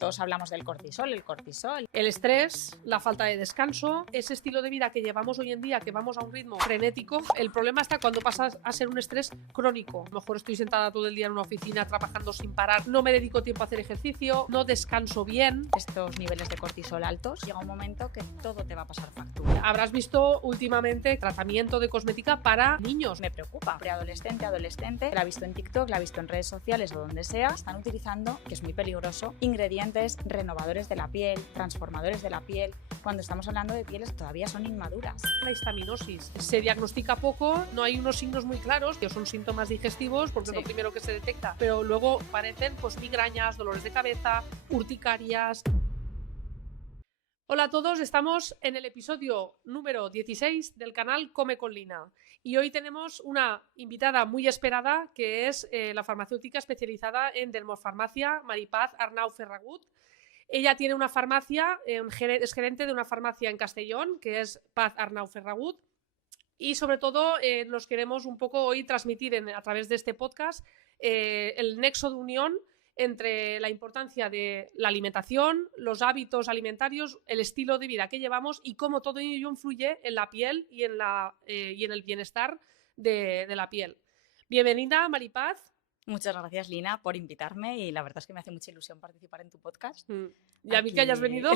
Todos hablamos del cortisol, el estrés, la falta de descanso, ese estilo de vida que llevamos hoy en día, que vamos a un ritmo frenético. El problema está cuando pasas a ser un estrés crónico. A lo mejor estoy sentada todo el día en una oficina trabajando sin parar, no me dedico tiempo a hacer ejercicio, no descanso bien. Estos niveles de cortisol altos, llega un momento que todo te va a pasar factura. Habrás visto últimamente tratamiento de cosmética para niños. Me preocupa. Preadolescente, adolescente, la ha visto en TikTok, la ha visto en redes sociales o donde sea, están utilizando, que es muy peligroso, ingredientes renovadores de la piel, transformadores de la piel, cuando estamos hablando de pieles que todavía son inmaduras. La histaminosis se diagnostica poco, no hay unos signos muy claros, que son síntomas digestivos porque es lo primero que se detecta, pero luego aparecen migrañas, dolores de cabeza, urticarias. Hola a todos, estamos en el episodio número 16 del canal Come con Lina y hoy tenemos una invitada muy esperada que es la farmacéutica especializada en dermofarmacia Maripaz Arnau Ferragut. Ella tiene una farmacia, es gerente de una farmacia en Castellón que es Paz Arnau Ferragut y sobre todo nos queremos un poco hoy transmitir a través de este podcast el nexo de unión entre la importancia de la alimentación, los hábitos alimentarios, el estilo de vida que llevamos y cómo todo ello influye en la piel y en el bienestar de la piel. Bienvenida, Maripaz. Muchas gracias, Lina, por invitarme y la verdad es que me hace mucha ilusión participar en tu podcast. Y a mí que hayas venido.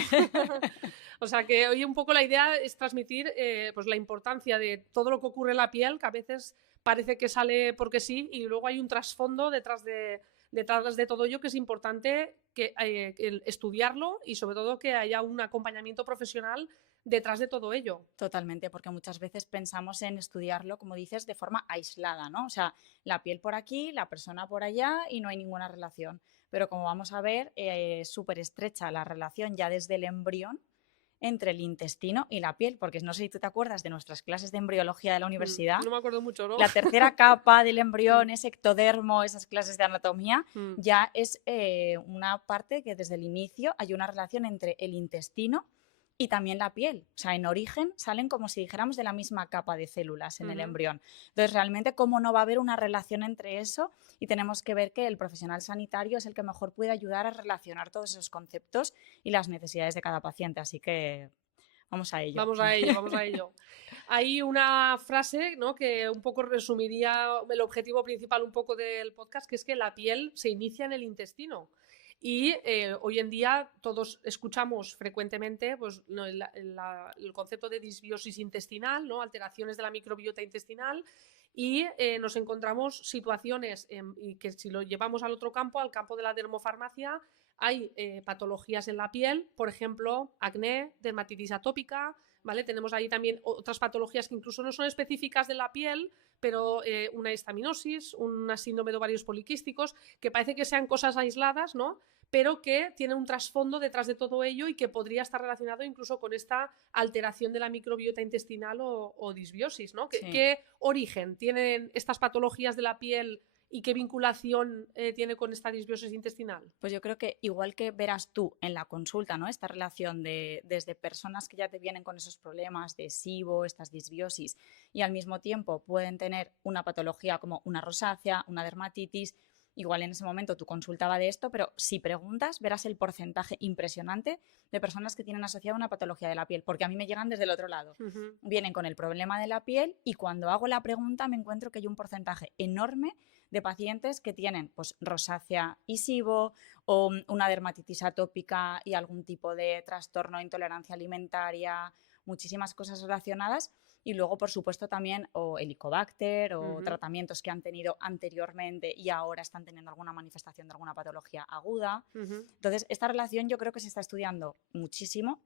O sea que hoy un poco la idea es transmitir pues la importancia de todo lo que ocurre en la piel, que a veces parece que sale porque sí y luego hay un trasfondo detrás de todo ello que es importante estudiarlo y sobre todo que haya un acompañamiento profesional detrás de todo ello. Totalmente, porque muchas veces pensamos en estudiarlo, como dices, de forma aislada, ¿no? O sea, la piel por aquí, la persona por allá y no hay ninguna relación. Pero como vamos a ver, es súper estrecha la relación ya desde el embrión entre el intestino y la piel, porque no sé si tú te acuerdas de nuestras clases de embriología de la universidad. No me acuerdo mucho, ¿no? La tercera capa del embrión, ese ectodermo, esas clases de anatomía, ya es una parte que desde el inicio hay una relación entre el intestino y también la piel. O sea, en origen salen como si dijéramos de la misma capa de células en el embrión. Entonces, realmente, ¿cómo no va a haber una relación entre eso? Y tenemos que ver que el profesional sanitario es el que mejor puede ayudar a relacionar todos esos conceptos y las necesidades de cada paciente. Así que vamos a ello. Vamos a ello. Hay una frase, ¿no?, que un poco resumiría el objetivo principal un poco del podcast, que es que la piel se inicia en el intestino. Y hoy en día todos escuchamos frecuentemente pues, ¿no? el concepto de disbiosis intestinal, ¿no?, alteraciones de la microbiota intestinal y nos encontramos situaciones y que si lo llevamos al otro campo, al campo de la dermofarmacia, hay patologías en la piel, por ejemplo, acné, dermatitis atópica, ¿vale? Tenemos ahí también otras patologías que incluso no son específicas de la piel, pero una histaminosis, una síndrome de ovarios poliquísticos, que parece que sean cosas aisladas, ¿no?, pero que tiene un trasfondo detrás de todo ello y que podría estar relacionado incluso con esta alteración de la microbiota intestinal o disbiosis, ¿no? Sí. ¿Qué origen tienen estas patologías de la piel y qué vinculación tiene con esta disbiosis intestinal? Pues yo creo que igual que verás tú en la consulta, ¿no?, esta relación desde personas que ya te vienen con esos problemas de SIBO, estas disbiosis, y al mismo tiempo pueden tener una patología como una rosácea, una dermatitis. Igual en ese momento tú consultaba de esto, pero si preguntas verás el porcentaje impresionante de personas que tienen asociada una patología de la piel, porque a mí me llegan desde el otro lado. Vienen con el problema de la piel y cuando hago la pregunta me encuentro que hay un porcentaje enorme de pacientes que tienen pues, rosácea y SIBO o una dermatitis atópica y algún tipo de trastorno de intolerancia alimentaria, muchísimas cosas relacionadas. Y luego, por supuesto, también o helicobacter o tratamientos que han tenido anteriormente y ahora están teniendo alguna manifestación de alguna patología aguda. Entonces, esta relación yo creo que se está estudiando muchísimo,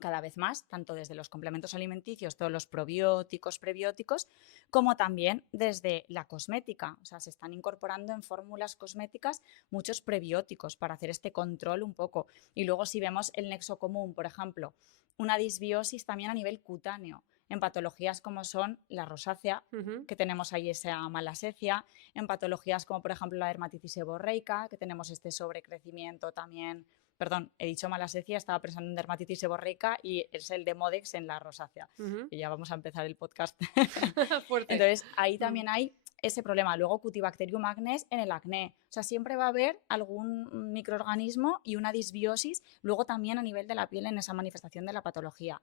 cada vez más, tanto desde los complementos alimenticios, todos los probióticos, prebióticos, como también desde la cosmética. O sea, se están incorporando en fórmulas cosméticas muchos prebióticos para hacer este control un poco. Y luego si vemos el nexo común, por ejemplo, una disbiosis también a nivel cutáneo, en patologías como son la rosácea, que tenemos ahí esa malasecia, en patologías como por ejemplo la dermatitis seborreica, que tenemos este sobrecrecimiento también, perdón, he dicho malasecia, estaba pensando en dermatitis seborreica y es el Demodex en la rosácea, y ya vamos a empezar el podcast. Fuerte. Entonces ahí también hay ese problema. Luego Cutibacterium acnes en el acné. O sea, siempre va a haber algún microorganismo y una disbiosis, luego también a nivel de la piel en esa manifestación de la patología.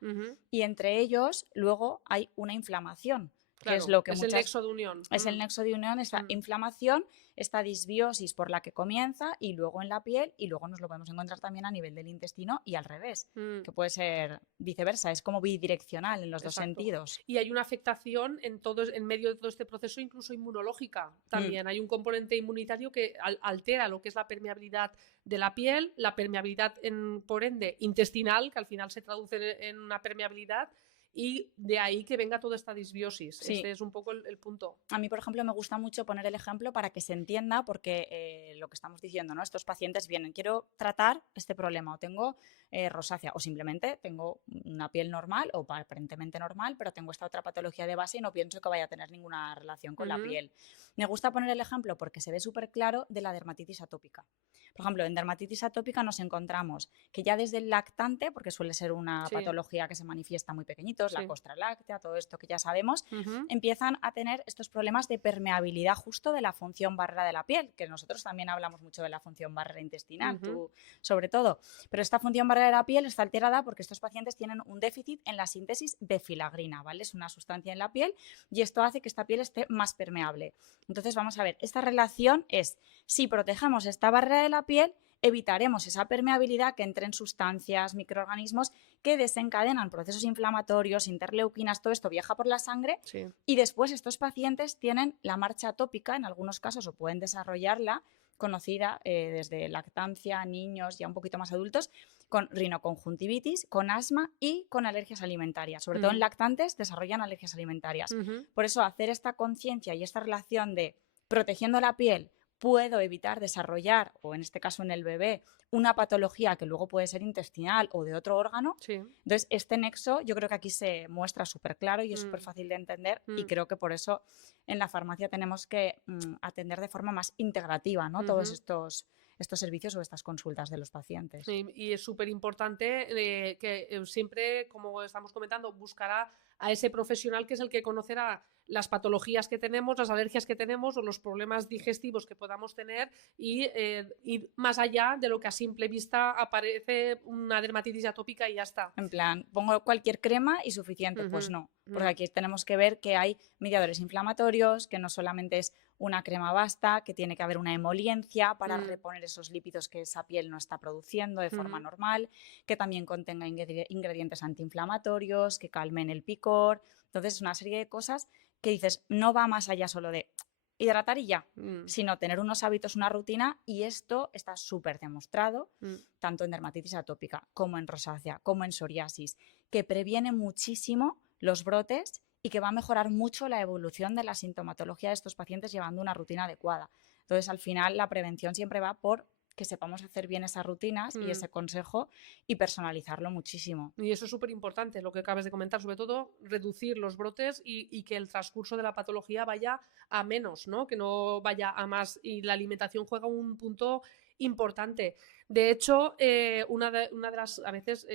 Y entre ellos, luego hay una inflamación. Claro, que es lo que el nexo de unión. Es el nexo de unión, esta inflamación, esta disbiosis por la que comienza y luego en la piel, y luego nos lo podemos encontrar también a nivel del intestino y al revés, que puede ser viceversa, es como bidireccional en los dos sentidos. Y hay una afectación en medio de todo este proceso, incluso inmunológica también. Hay un componente inmunitario que altera lo que es la permeabilidad de la piel, la permeabilidad por ende intestinal, que al final se traduce en una permeabilidad, y de ahí que venga toda esta disbiosis. Sí. Este es un poco el punto. A mí, por ejemplo, me gusta mucho poner el ejemplo para que se entienda, porque lo que estamos diciendo, ¿no? Estos pacientes vienen, quiero tratar este problema, o tengo rosácea, o simplemente tengo una piel normal o aparentemente normal, pero tengo esta otra patología de base y no pienso que vaya a tener ninguna relación con la piel. Me gusta poner el ejemplo porque se ve súper claro de la dermatitis atópica. Por ejemplo, en dermatitis atópica nos encontramos que ya desde el lactante, porque suele ser una patología que se manifiesta muy pequeñitos, la costra láctea, todo esto que ya sabemos, empiezan a tener estos problemas de permeabilidad justo de la función barrera de la piel, que nosotros también hablamos mucho de la función barrera intestinal, tú sobre todo. Pero esta función barrera de la piel está alterada porque estos pacientes tienen un déficit en la síntesis de filagrina, ¿vale? Es una sustancia en la piel y esto hace que esta piel esté más permeable. Entonces, vamos a ver, esta relación es, si protegemos esta barrera de la piel, evitaremos esa permeabilidad, que entren sustancias, microorganismos que desencadenan procesos inflamatorios, interleuquinas, todo esto viaja por la sangre y después estos pacientes tienen la marcha atópica en algunos casos o pueden desarrollarla, conocida desde lactancia, niños, ya un poquito más adultos, con rinoconjuntivitis, con asma y con alergias alimentarias. Sobre todo en lactantes desarrollan alergias alimentarias. Por eso hacer esta conciencia y esta relación de protegiendo la piel, puedo evitar desarrollar, o en este caso en el bebé, una patología que luego puede ser intestinal o de otro órgano. Entonces, este nexo yo creo que aquí se muestra súper claro y es súper fácil de entender y creo que por eso en la farmacia tenemos que atender de forma más integrativa, ¿no? Todos estos servicios o estas consultas de los pacientes. Sí, y es súper importante que siempre, como estamos comentando, buscará a ese profesional que es el que conocerá las patologías que tenemos, las alergias que tenemos o los problemas digestivos que podamos tener y ir más allá de lo que a simple vista aparece una dermatitis atópica y ya está. En plan, pongo cualquier crema y suficiente. Pues no, porque aquí tenemos que ver que hay mediadores inflamatorios, que no solamente es una crema basta, que tiene que haber una emoliencia para reponer esos lípidos que esa piel no está produciendo de forma normal, que también contenga ingredientes antiinflamatorios, que calmen el picor. Entonces, una serie de cosas que dices, no va más allá solo de hidratar y ya, sino tener unos hábitos, una rutina, y esto está súper demostrado, tanto en dermatitis atópica como en rosácea, como en psoriasis, que previene muchísimo los brotes y que va a mejorar mucho la evolución de la sintomatología de estos pacientes llevando una rutina adecuada. Entonces, al final, la prevención siempre va por que sepamos hacer bien esas rutinas y ese consejo y personalizarlo muchísimo. Y eso es súper importante, lo que acabas de comentar, sobre todo reducir los brotes y que el transcurso de la patología vaya a menos, ¿no? Que no vaya a más, y la alimentación juega un punto importante. De hecho, una de las, a veces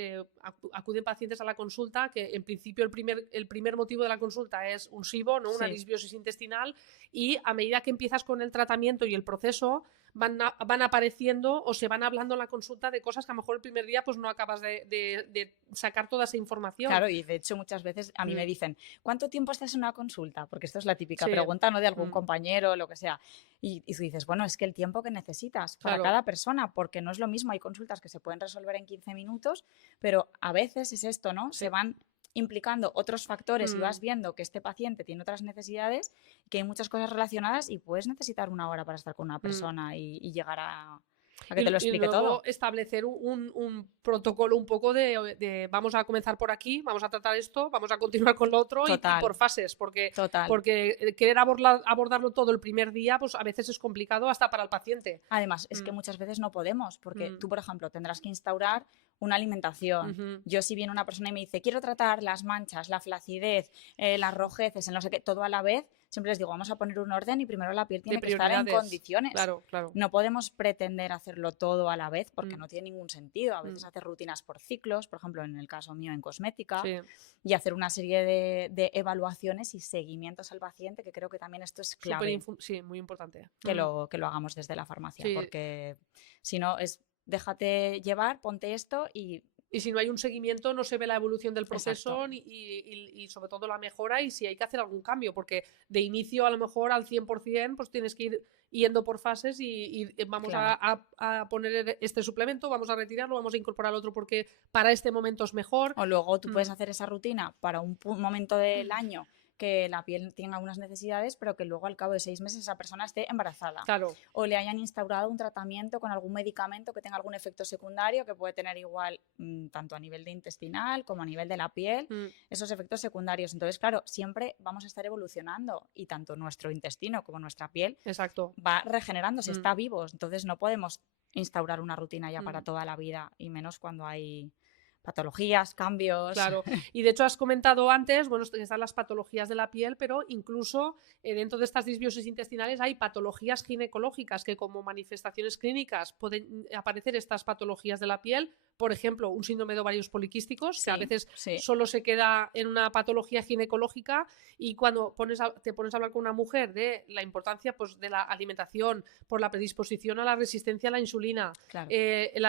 acuden pacientes a la consulta que en principio el primer motivo de la consulta es un SIBO, ¿no? Una disbiosis intestinal, y a medida que empiezas con el tratamiento y el proceso van apareciendo o se van hablando en la consulta de cosas que a lo mejor el primer día pues no acabas de sacar toda esa información. Claro, y de hecho muchas veces a mí me dicen, ¿cuánto tiempo estás en una consulta? Porque esto es la típica pregunta, ¿no? De algún compañero o lo que sea. Y tú dices, bueno, es que el tiempo que necesitas para cada persona, porque no es lo mismo, hay consultas que se pueden resolver en 15 minutos, pero a veces es esto, ¿no? Se van implicando otros factores y vas viendo que este paciente tiene otras necesidades, que hay muchas cosas relacionadas y puedes necesitar una hora para estar con una persona y llegar a que te lo explique y luego todo. Establecer un protocolo un poco de vamos a comenzar por aquí, vamos a tratar esto, vamos a continuar con lo otro y por fases, porque querer abordarlo todo el primer día pues a veces es complicado hasta para el paciente. Además, es que muchas veces no podemos, porque tú, por ejemplo, tendrás que instaurar una alimentación. Yo si viene una persona y me dice, quiero tratar las manchas, la flacidez, las rojeces, el no sé qué, todo a la vez, siempre les digo, vamos a poner un orden y primero la piel tiene que estar en condiciones. Claro, claro. No podemos pretender hacerlo todo a la vez porque no tiene ningún sentido. A veces hacer rutinas por ciclos, por ejemplo, en el caso mío en cosmética, y hacer una serie de evaluaciones y seguimientos al paciente, que creo que también esto es clave. Sí, muy importante. Que lo hagamos desde la farmacia, porque si no es déjate llevar, ponte esto y si no hay un seguimiento no se ve la evolución del proceso y sobre todo la mejora y si hay que hacer algún cambio, porque de inicio a lo mejor al 100% pues tienes que ir yendo por fases y vamos a poner este suplemento, vamos a retirarlo, vamos a incorporar otro porque para este momento es mejor. O luego tú puedes hacer esa rutina para un momento del año que la piel tenga unas necesidades, pero que luego al cabo de 6 meses esa persona esté embarazada. Claro. O le hayan instaurado un tratamiento con algún medicamento que tenga algún efecto secundario que puede tener igual tanto a nivel de intestinal como a nivel de la piel, esos efectos secundarios. Entonces, claro, siempre vamos a estar evolucionando y tanto nuestro intestino como nuestra piel va regenerándose, está vivo. Entonces no podemos instaurar una rutina ya para toda la vida y menos cuando hay patologías, cambios. Claro, y de hecho has comentado antes, bueno, están las patologías de la piel, pero incluso dentro de estas disbiosis intestinales hay patologías ginecológicas que como manifestaciones clínicas pueden aparecer estas patologías de la piel, por ejemplo, un síndrome de ovarios poliquísticos, que a veces solo se queda en una patología ginecológica y cuando te pones a hablar con una mujer de la importancia pues, de la alimentación por la predisposición a la resistencia a la insulina,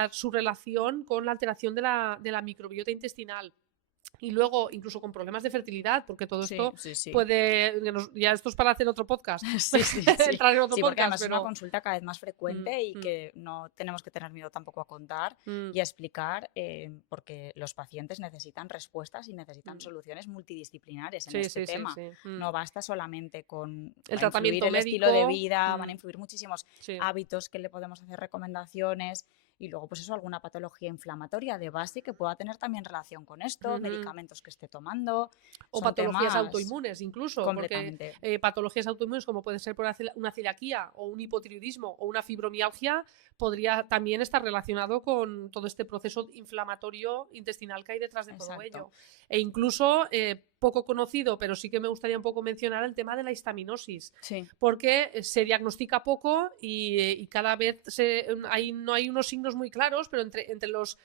su relación con la alteración de la microbiota intestinal y luego incluso con problemas de fertilidad, porque todo esto puede... Ya esto es para hacer otro podcast. Entrar en otro podcast, porque además es una consulta cada vez más frecuente y que no tenemos que tener miedo tampoco a contar y a explicar porque los pacientes necesitan respuestas y necesitan soluciones multidisciplinares en este tema. No basta solamente con el tratamiento médico, el estilo de vida, van a influir muchísimos hábitos que le podemos hacer recomendaciones. Y luego, pues eso, alguna patología inflamatoria de base que pueda tener también relación con esto, medicamentos que esté tomando. O patologías autoinmunes incluso, porque patologías autoinmunes como puede ser por una celiaquía o un hipotiroidismo o una fibromialgia podría también estar relacionado con todo este proceso inflamatorio intestinal que hay detrás de todo ello. E incluso, poco conocido, pero sí que me gustaría un poco mencionar el tema de la histaminosis, porque se diagnostica poco y cada vez no hay unos signos muy claros, pero entre los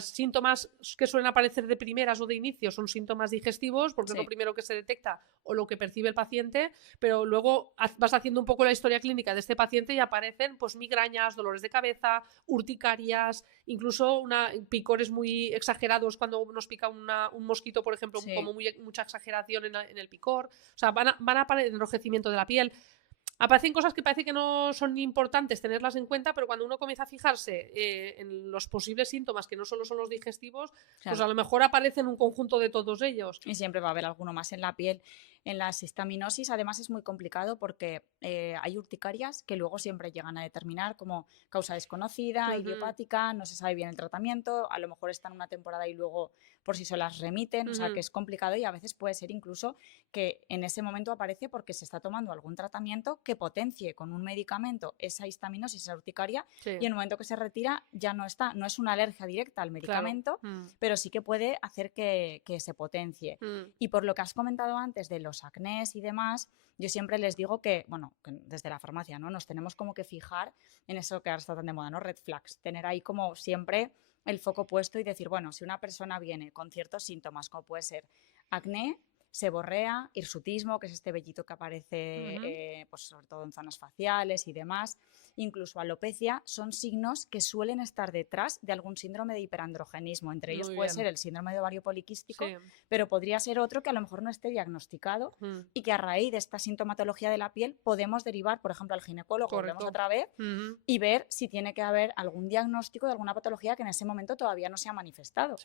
síntomas que suelen aparecer de primeras o de inicio son síntomas digestivos porque es lo primero que se detecta o lo que percibe el paciente, pero luego vas haciendo un poco la historia clínica de este paciente y aparecen pues migrañas, dolores de cabeza, urticarias, incluso picores muy exagerados cuando nos pica un mosquito, por ejemplo, como mucha exageración en el picor, o sea, van a aparecer enrojecimiento de la piel. Aparecen cosas que parece que no son importantes tenerlas en cuenta, pero cuando uno comienza a fijarse en los posibles síntomas, que no solo son los digestivos, pues a lo mejor aparecen un conjunto de todos ellos. Y siempre va a haber alguno más en la piel. En las histaminosis, además, es muy complicado porque hay urticarias que luego siempre llegan a determinar como causa desconocida, idiopática, no se sabe bien el tratamiento, a lo mejor están una temporada y luego por sí solas remiten, o sea que es complicado y a veces puede ser incluso que en ese momento aparece porque se está tomando algún tratamiento que potencie con un medicamento esa histaminosis, esa urticaria, y en el momento que se retira ya no está, no es una alergia directa al medicamento, pero sí que puede hacer que se potencie. Y por lo que has comentado antes de los acnés y demás, yo siempre les digo que, bueno, que desde la farmacia, ¿no? Nos tenemos como que fijar en eso que ahora está tan de moda, ¿no? Red flags, tener ahí como siempre el foco puesto y decir, bueno, si una persona viene con ciertos síntomas, como puede ser acné, seborrea, hirsutismo, que es este vellito que aparece pues sobre todo en zonas faciales y demás, incluso alopecia, son signos que suelen estar detrás de algún síndrome de hiperandrogenismo. Entre ellos puede ser el síndrome de ovario poliquístico, pero podría ser otro que a lo mejor no esté diagnosticado y que a raíz de esta sintomatología de la piel podemos derivar, por ejemplo, al ginecólogo, volvemos otra vez, y ver si tiene que haber algún diagnóstico de alguna patología que en ese momento todavía no se ha manifestado.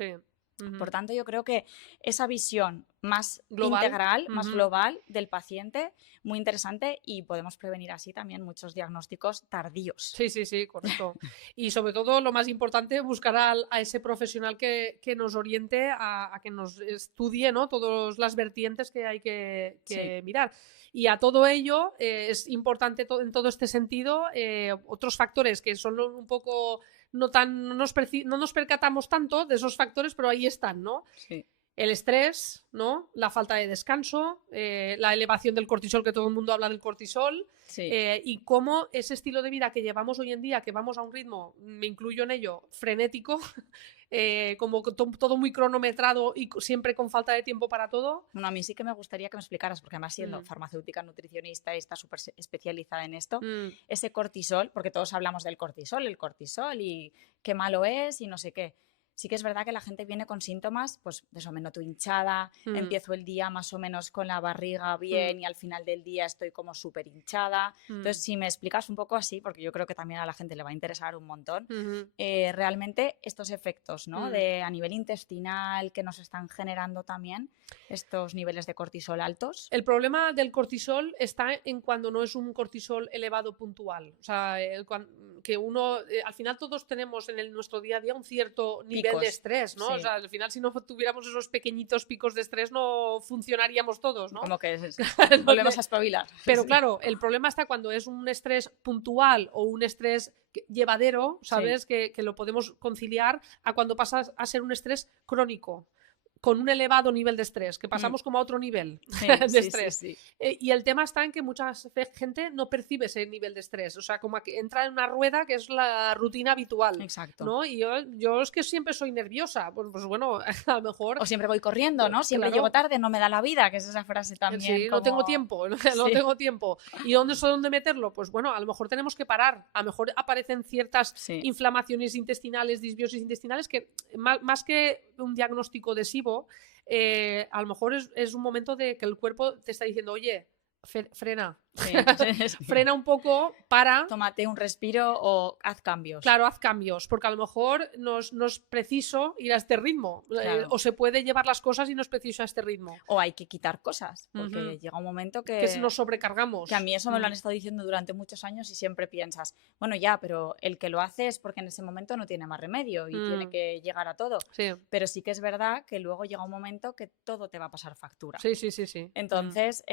Por tanto, yo creo que esa visión más integral, más global del paciente, muy interesante y podemos prevenir así también muchos diagnósticos tardíos. Sí, correcto. Y sobre todo, lo más importante, buscar a ese profesional que nos oriente a que nos estudie, ¿no? Todas las vertientes que hay que mirar. Y a todo ello es importante en todo este sentido otros factores que son un poco no nos percatamos tanto de esos factores, pero ahí están, ¿no? Sí. El estrés, ¿no? La falta de descanso, la elevación del cortisol, que todo el mundo habla del cortisol, Sí. y cómo ese estilo de vida que llevamos hoy en día, que vamos a un ritmo, me incluyo en ello, frenético, como todo muy cronometrado y siempre con falta de tiempo para todo. Bueno, a mí sí que me gustaría que me explicaras, porque además siendo farmacéutica, nutricionista y está súper especializada en esto, ese cortisol, porque todos hablamos del cortisol y qué malo es y no sé qué. Sí que es verdad que la gente viene con síntomas, pues de eso, me noto hinchada, empiezo el día más o menos con la barriga bien y al final del día estoy como súper hinchada. Entonces, si me explicas un poco así, porque yo creo que también a la gente le va a interesar un montón, realmente estos efectos, ¿no? A nivel intestinal que nos están generando también estos niveles de cortisol altos. El problema del cortisol está en cuando no es un cortisol elevado puntual. O sea, que uno, al final todos tenemos en nuestro día a día un cierto nivel de estrés, ¿no? Sí. O sea, al final si no tuviéramos esos pequeñitos picos de estrés no funcionaríamos todos, ¿no? Como que volvemos a espabilar. Pero claro, el problema está cuando es un estrés puntual o un estrés llevadero, ¿sabes? Que lo podemos conciliar a cuando pasa a ser un estrés crónico, con un elevado nivel de estrés, que pasamos como a otro nivel de estrés. Sí. Y el tema está en que mucha gente no percibe ese nivel de estrés, o sea, como que entra en una rueda que es la rutina habitual. Exacto. ¿No? Y yo es que siempre soy nerviosa, pues bueno, a lo mejor... O siempre voy corriendo, ¿no? Siempre llego tarde, no me da la vida, que es esa frase también. Sí, no tengo tiempo, no tengo tiempo. ¿Y dónde meterlo? Pues bueno, a lo mejor tenemos que parar, a lo mejor aparecen ciertas inflamaciones intestinales, disbiosis intestinales, que más que un diagnóstico adhesivo, a lo mejor es un momento de que el cuerpo te está diciendo, oye, frena. Frena un poco, tómate un respiro o haz cambios. Claro, haz cambios, porque a lo mejor no es preciso ir a este ritmo, o se puede llevar las cosas y no es preciso a este ritmo. O hay que quitar cosas, porque llega un momento que nos sobrecargamos. Que a mí eso me lo han estado diciendo durante muchos años y siempre piensas, bueno ya, pero el que lo hace es porque en ese momento no tiene más remedio y tiene que llegar a todo. Sí. Pero sí que es verdad que luego llega un momento que todo te va a pasar factura. Sí. Entonces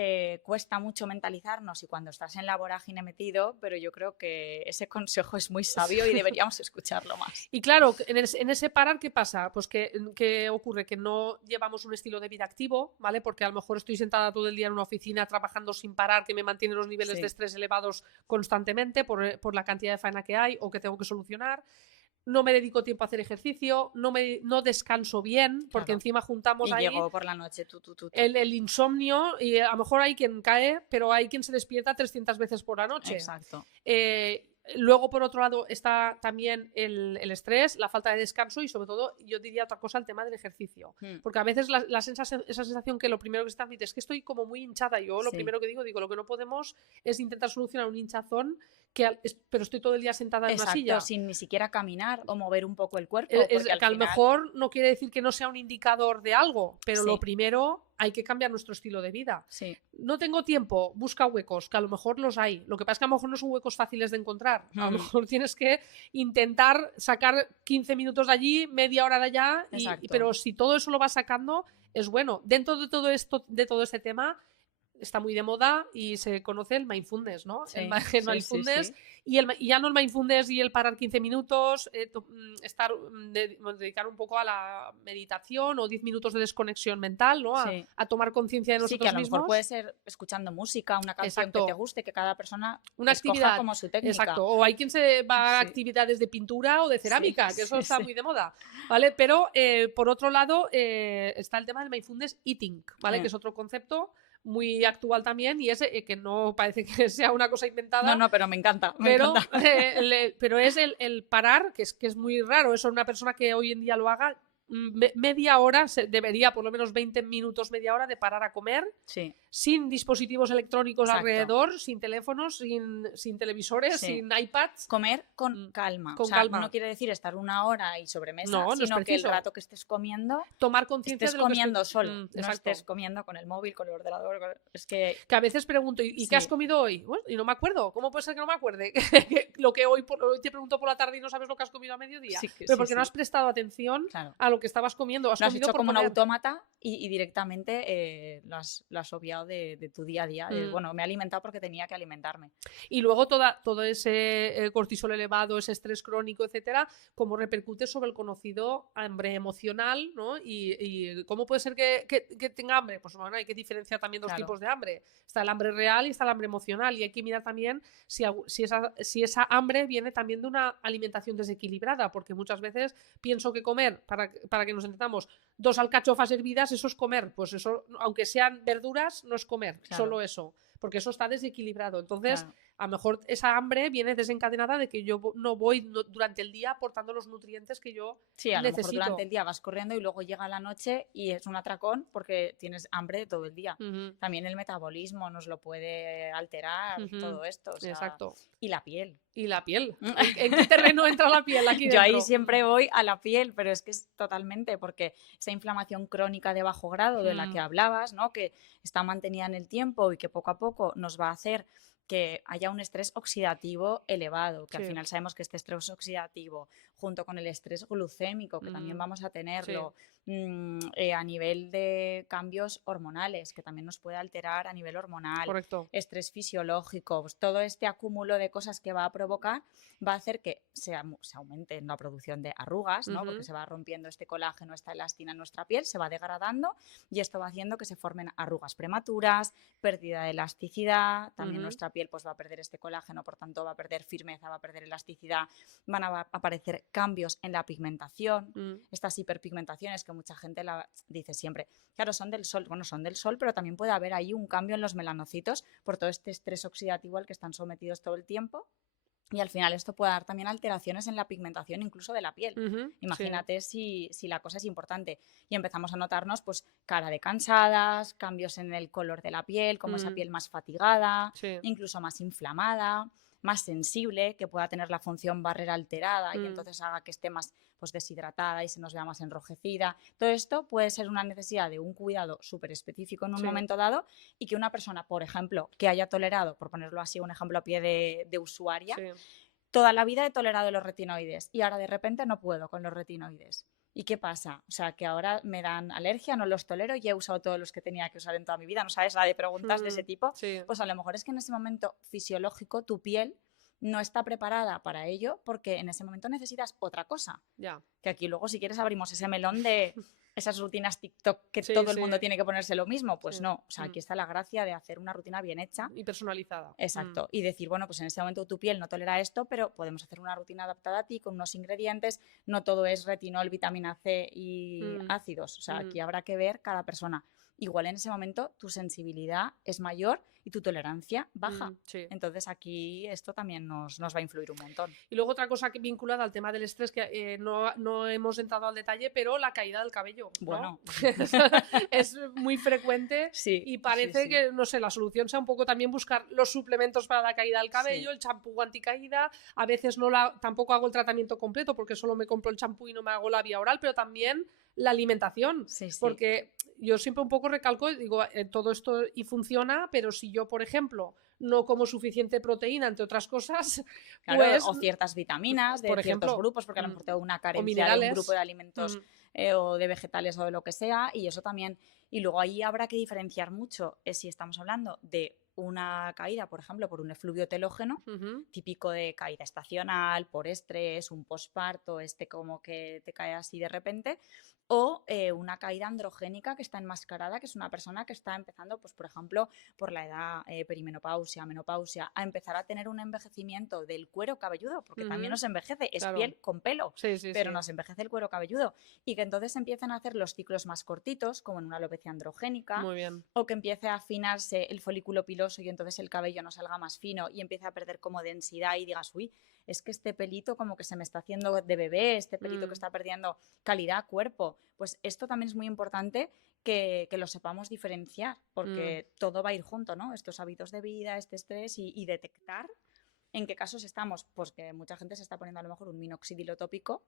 cuesta mucho mentalizarnos y cuando estás en la vorágine metido, pero yo creo que ese consejo es muy sabio y deberíamos escucharlo más. Y claro, en ese parar, ¿qué pasa? Pues que ocurre que no llevamos un estilo de vida activo, ¿vale? Porque a lo mejor estoy sentada todo el día en una oficina trabajando sin parar, que me mantiene los niveles de estrés elevados constantemente por la cantidad de faena que hay o que tengo que solucionar. No me dedico tiempo a hacer ejercicio, no descanso bien, porque encima juntamos ahí... Y llego por la noche, el insomnio, y a lo mejor hay quien cae, pero hay quien se despierta 300 veces por la noche. Exacto. Luego, por otro lado, está también el estrés, la falta de descanso y, sobre todo, yo diría otra cosa, el tema del ejercicio. Porque a veces esa sensación que lo primero que se te hace es que estoy como muy hinchada. Yo lo primero que digo, lo que no podemos es intentar solucionar un hinchazón, pero estoy todo el día sentada en una silla. Sin ni siquiera caminar o mover un poco el cuerpo. Que a lo mejor no quiere decir que no sea un indicador de algo, pero lo primero... hay que cambiar nuestro estilo de vida. Sí. No tengo tiempo, busca huecos, que a lo mejor los hay. Lo que pasa es que a lo mejor no son huecos fáciles de encontrar. A lo mejor tienes que intentar sacar 15 minutos de allí, media hora de allá, pero si todo eso lo vas sacando, es bueno. Dentro de todo este tema, está muy de moda y se conoce el mindfulness, ¿no? Sí, el mindfulness. Y ya no el mindfulness y el parar 15 minutos, dedicar un poco a la meditación o 10 minutos de desconexión mental, ¿no? A tomar conciencia de nosotros que a lo mismos. mejor puede ser escuchando música, una canción que te guste, que cada persona una actividad como su técnica. Exacto. O hay quien se va a actividades de pintura o de cerámica, que eso está muy de moda, ¿vale? Pero por otro lado está el tema del mindfulness eating, ¿vale? Que es otro concepto muy actual también y es que no parece que sea una cosa inventada. No, pero me encanta. Pero es el parar, que es muy raro eso en una persona que hoy en día lo haga. Media hora, debería por lo menos 20 minutos, media hora de parar a comer, sin dispositivos electrónicos alrededor, sin teléfonos, sin televisores, sin iPads. Comer con calma. No quiere decir estar una hora y sobremesa, sino que el rato que estés comiendo, tomar conciencia de lo comiendo que solo, no estés comiendo con el móvil, con el ordenador. Es que a veces pregunto, ¿y qué has comido hoy? Bueno, y no me acuerdo. ¿Cómo puede ser que no me acuerde? Lo que hoy te pregunto por la tarde y no sabes lo que has comido a mediodía. Pero porque no has prestado atención a lo que estabas comiendo. Has Lo has comido hecho por como un comer. autómata y directamente lo has obviado de tu día a día. Bueno, me he alimentado porque tenía que alimentarme. Y luego todo ese cortisol elevado, ese estrés crónico, etcétera, cómo repercute sobre el conocido hambre emocional, ¿no? Y cómo puede ser que tenga hambre. Pues bueno, hay que diferenciar también dos Claro. tipos de hambre. Está el hambre real y está el hambre emocional. Y hay que mirar también si esa hambre viene también de una alimentación desequilibrada, porque muchas veces pienso que comer, para que nos entendamos, 2 alcachofas hervidas, eso es comer. Pues eso, aunque sean verduras, no es comer, Claro. solo eso, porque eso está desequilibrado. Entonces, Claro. a lo mejor esa hambre viene desencadenada de que yo no voy durante el día aportando los nutrientes que yo Sí, a lo mejor necesito. durante el día vas corriendo y luego llega la noche y es un atracón porque tienes hambre de todo el día. También el metabolismo nos lo puede alterar, todo esto. O sea, Exacto. Y la piel. Y la piel. ¿En qué terreno entra la piel aquí dentro? Yo ahí siempre voy a la piel, pero es que es totalmente porque esa inflamación crónica de bajo grado de la que hablabas, ¿no? Que está mantenida en el tiempo y que poco a poco nos va a hacer que haya un estrés oxidativo elevado, que al final sabemos que este estrés oxidativo, junto con el estrés glucémico, que también vamos a tenerlo, a nivel de cambios hormonales, que también nos puede alterar a nivel hormonal, Correcto. estrés fisiológico, pues todo este acúmulo de cosas que va a provocar va a hacer que se aumente la producción de arrugas, ¿no? Porque se va rompiendo este colágeno, esta elastina en nuestra piel, se va degradando y esto va haciendo que se formen arrugas prematuras, pérdida de elasticidad, también nuestra piel pues va a perder este colágeno, por tanto va a perder firmeza, va a perder elasticidad, van a aparecer cambios en la pigmentación, estas hiperpigmentaciones que mucha gente dice siempre, claro, son del sol, bueno, son del sol, pero también puede haber ahí un cambio en los melanocitos por todo este estrés oxidativo al que están sometidos todo el tiempo. Y al final esto puede dar también alteraciones en la pigmentación incluso de la piel. Imagínate si la cosa es importante. Y empezamos a notarnos pues cara de cansadas, cambios en el color de la piel, como esa piel más fatigada, incluso más inflamada, más sensible, que pueda tener la función barrera alterada y entonces haga que esté más pues, deshidratada y se nos vea más enrojecida. Todo esto puede ser una necesidad de un cuidado súper específico en un momento dado y que una persona, por ejemplo, que haya tolerado, por ponerlo así, un ejemplo a pie de usuaria, toda la vida he tolerado los retinoides y ahora de repente no puedo con los retinoides. ¿Y qué pasa? O sea, que ahora me dan alergia, no los tolero y he usado todos los que tenía que usar en toda mi vida, ¿no sabes? La de preguntas de ese tipo. Pues a lo mejor es que en ese momento fisiológico tu piel no está preparada para ello porque en ese momento necesitas otra cosa. Que aquí luego si quieres abrimos ese melón de esas rutinas TikTok que todo el mundo tiene que ponerse lo mismo. Pues no, o sea, aquí está la gracia de hacer una rutina bien hecha. Y personalizada. Exacto. Y decir, bueno, pues en ese momento tu piel no tolera esto, pero podemos hacer una rutina adaptada a ti con unos ingredientes. No todo es retinol, vitamina C y ácidos. O sea, aquí habrá que ver cada persona. Igual en ese momento tu sensibilidad es mayor y tu tolerancia baja. Entonces aquí esto también nos va a influir un montón. Y luego otra cosa vinculada al tema del estrés que no hemos entrado al detalle, pero la caída del cabello, ¿no? Bueno. Es muy frecuente y parece que, no sé, la solución sea un poco también buscar los suplementos para la caída del cabello, el champú anticaída. A veces tampoco hago el tratamiento completo porque solo me compro el champú y no me hago la vía oral, pero también la alimentación, porque yo siempre un poco recalco, digo, todo esto y funciona, pero si yo, por ejemplo, no como suficiente proteína, entre otras cosas, claro, pues, o ciertas vitaminas de por ciertos ejemplo, grupos, porque a lo mejor tengo una carencia minerales, de un grupo de alimentos o de vegetales o de lo que sea, y eso también. Y luego ahí habrá que diferenciar mucho si estamos hablando de una caída, por ejemplo, por un efluvio telógeno, típico de caída estacional, por estrés, un posparto, como que te cae así de repente, o una caída androgénica que está enmascarada, que es una persona que está empezando, pues por ejemplo, por la edad perimenopausia, menopausia, a empezar a tener un envejecimiento del cuero cabelludo, porque también nos envejece, es piel con pelo, pero nos envejece el cuero cabelludo, y que entonces empiezan a hacer los ciclos más cortitos, como en una alopecia androgénica, o que empiece a afinarse el folículo piloso y entonces el cabello no salga más fino y empiece a perder como densidad y digas, uy, es que este pelito como que se me está haciendo de bebé, este pelito que está perdiendo calidad, cuerpo. Pues esto también es muy importante que lo sepamos diferenciar, porque todo va a ir junto, ¿no? Estos hábitos de vida, este estrés y detectar en qué casos estamos. Pues que mucha gente se está poniendo a lo mejor un minoxidil tópico,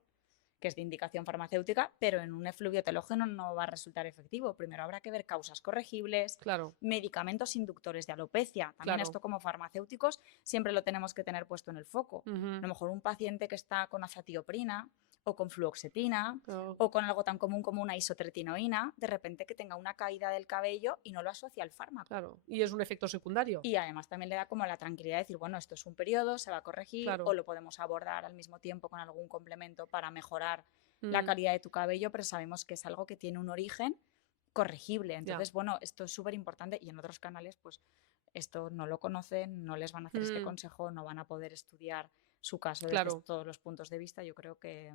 que es de indicación farmacéutica, pero en un efluvio telógeno no va a resultar efectivo. Primero habrá que ver causas corregibles, medicamentos inductores de alopecia. También esto como farmacéuticos siempre lo tenemos que tener puesto en el foco. A lo mejor un paciente que está con azatioprina o con fluoxetina o con algo tan común como una isotretinoína, de repente que tenga una caída del cabello y no lo asocia al fármaco. Claro, y es un efecto secundario. Y además también le da como la tranquilidad de decir, bueno, esto es un periodo, se va a corregir, o lo podemos abordar al mismo tiempo con algún complemento para mejorar la calidad de tu cabello, pero sabemos que es algo que tiene un origen corregible. Entonces, bueno, esto es súper importante y en otros canales, pues esto no lo conocen, no les van a hacer este consejo, no van a poder estudiar su caso desde todos los puntos de vista. Yo creo que...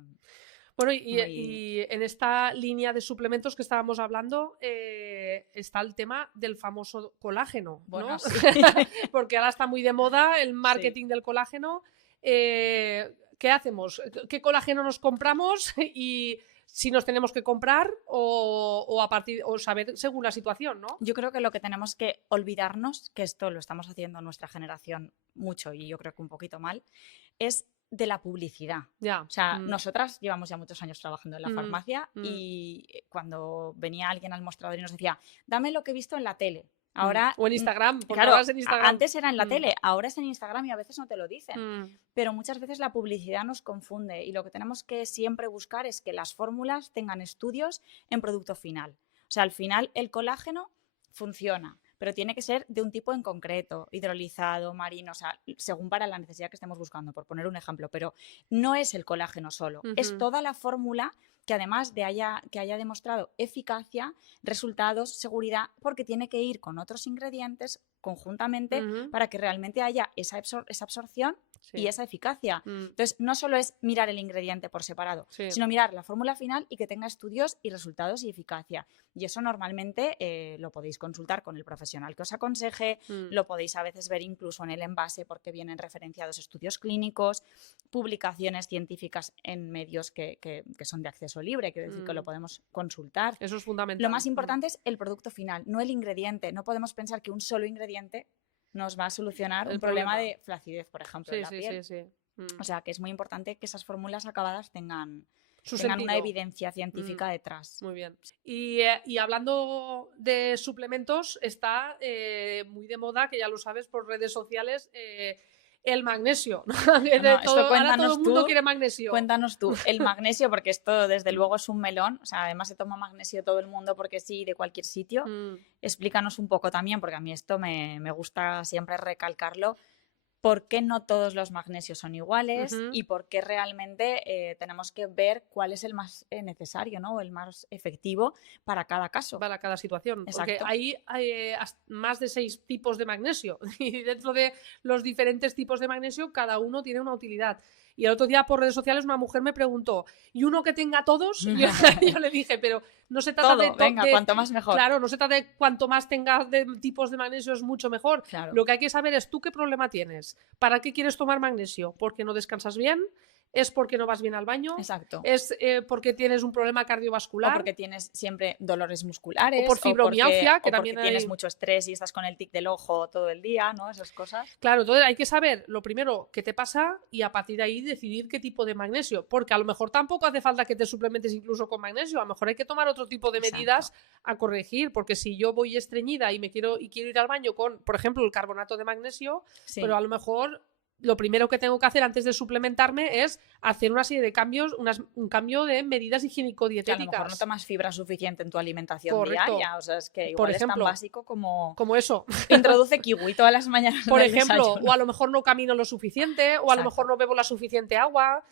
Bueno, y en esta línea de suplementos que estábamos hablando está el tema del famoso colágeno, ¿no? Bueno, sí. Porque ahora está muy de moda el marketing del colágeno. ¿Qué hacemos? ¿Qué colágeno nos compramos? Y si nos tenemos que comprar o saber según la situación, ¿no? Yo creo que lo que tenemos que olvidarnos, que esto lo estamos haciendo nuestra generación mucho y yo creo que un poquito mal, es de la publicidad. O sea, nosotras llevamos ya muchos años trabajando en la farmacia y cuando venía alguien al mostrador y nos decía, dame lo que he visto en la tele. Ahora, o en Instagram, porque claro, ahora es en Instagram. Antes era en la tele, ahora es en Instagram y a veces no te lo dicen. Pero muchas veces la publicidad nos confunde y lo que tenemos que siempre buscar es que las fórmulas tengan estudios en producto final. O sea, al final el colágeno funciona, pero tiene que ser de un tipo en concreto, hidrolizado, marino, o sea, según para la necesidad que estemos buscando, por poner un ejemplo, pero no es el colágeno solo, es toda la fórmula que además de que haya demostrado eficacia, resultados, seguridad, porque tiene que ir con otros ingredientes conjuntamente para que realmente haya esa absorción y esa eficacia. Entonces, no solo es mirar el ingrediente por separado, sino mirar la fórmula final y que tenga estudios y resultados y eficacia. Y eso normalmente lo podéis consultar con el profesional que os aconseje, lo podéis a veces ver incluso en el envase porque vienen referenciados estudios clínicos, publicaciones científicas en medios que son de acceso libre, quiero decir que lo podemos consultar. Eso es fundamental. Lo más importante es el producto final, no el ingrediente. No podemos pensar que un solo ingrediente nos va a solucionar un problema de flacidez, por ejemplo, en la piel. O sea, que es muy importante que esas fórmulas acabadas tengan una evidencia científica detrás. Muy bien. Y hablando de suplementos, está muy de moda, que ya lo sabes por redes sociales, el magnesio. Ahora todo el mundo quiere magnesio. Cuéntanos tú, el magnesio, porque esto desde luego es un melón. O sea, además se toma magnesio todo el mundo porque sí, de cualquier sitio. Explícanos un poco también, porque a mí esto me gusta siempre recalcarlo. ¿Por qué no todos los magnesios son iguales y por qué realmente tenemos que ver cuál es el más necesario, ¿no? O el más efectivo para cada caso? Para cada situación. Exacto. Porque hay más de 6 tipos de magnesio y dentro de los diferentes tipos de magnesio cada uno tiene una utilidad. Y el otro día por redes sociales una mujer me preguntó, ¿y uno que tenga todos? Y yo le dije, pero no se trata de... Venga, cuanto más mejor. Claro, no se trata de cuanto más tengas de tipos de magnesio es mucho mejor. Claro. Lo que hay que saber es tú qué problema tienes. ¿Para qué quieres tomar magnesio? ¿Porque no descansas bien? ¿Es porque no vas bien al baño? Exacto. ¿Es porque tienes un problema cardiovascular? O porque tienes siempre dolores musculares. O por fibromialgia, que también porque tienes mucho estrés y estás con el tic del ojo todo el día, ¿no? Esas cosas. Claro, entonces hay que saber lo primero qué te pasa y a partir de ahí decidir qué tipo de magnesio. Porque a lo mejor tampoco hace falta que te suplementes incluso con magnesio. A lo mejor hay que tomar otro tipo de medidas a corregir. Porque si yo voy estreñida y quiero ir al baño con, por ejemplo, el carbonato de magnesio, pero a lo mejor... Lo primero que tengo que hacer antes de suplementarme es hacer una serie de cambios, un cambio de medidas higiénico-dietéticas. A lo mejor no tomas fibra suficiente en tu alimentación Correcto. diaria. O sea, es que igual por ejemplo, es tan básico como eso. Introduce kiwi todas las mañanas. Por ejemplo, o a lo mejor no camino lo suficiente, o a lo mejor no bebo la suficiente agua,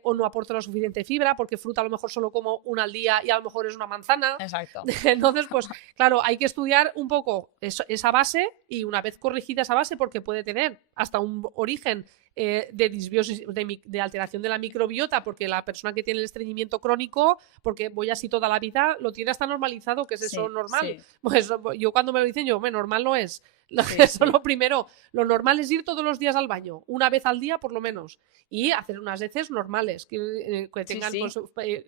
o no aporto la suficiente fibra, porque fruta a lo mejor solo como una al día y a lo mejor es una manzana. Exacto. Entonces, pues claro, hay que estudiar un poco esa base y una vez corregida esa base, porque puede tener hasta un origen de disbiosis, de alteración de la microbiota, porque la persona que tiene el estreñimiento crónico, porque voy así toda la vida, lo tiene hasta normalizado, que es eso normal. Pues yo cuando me lo dicen, normal no es. Eso lo primero. Lo normal es ir todos los días al baño, una vez al día por lo menos, y hacer unas heces normales, que tengan pues,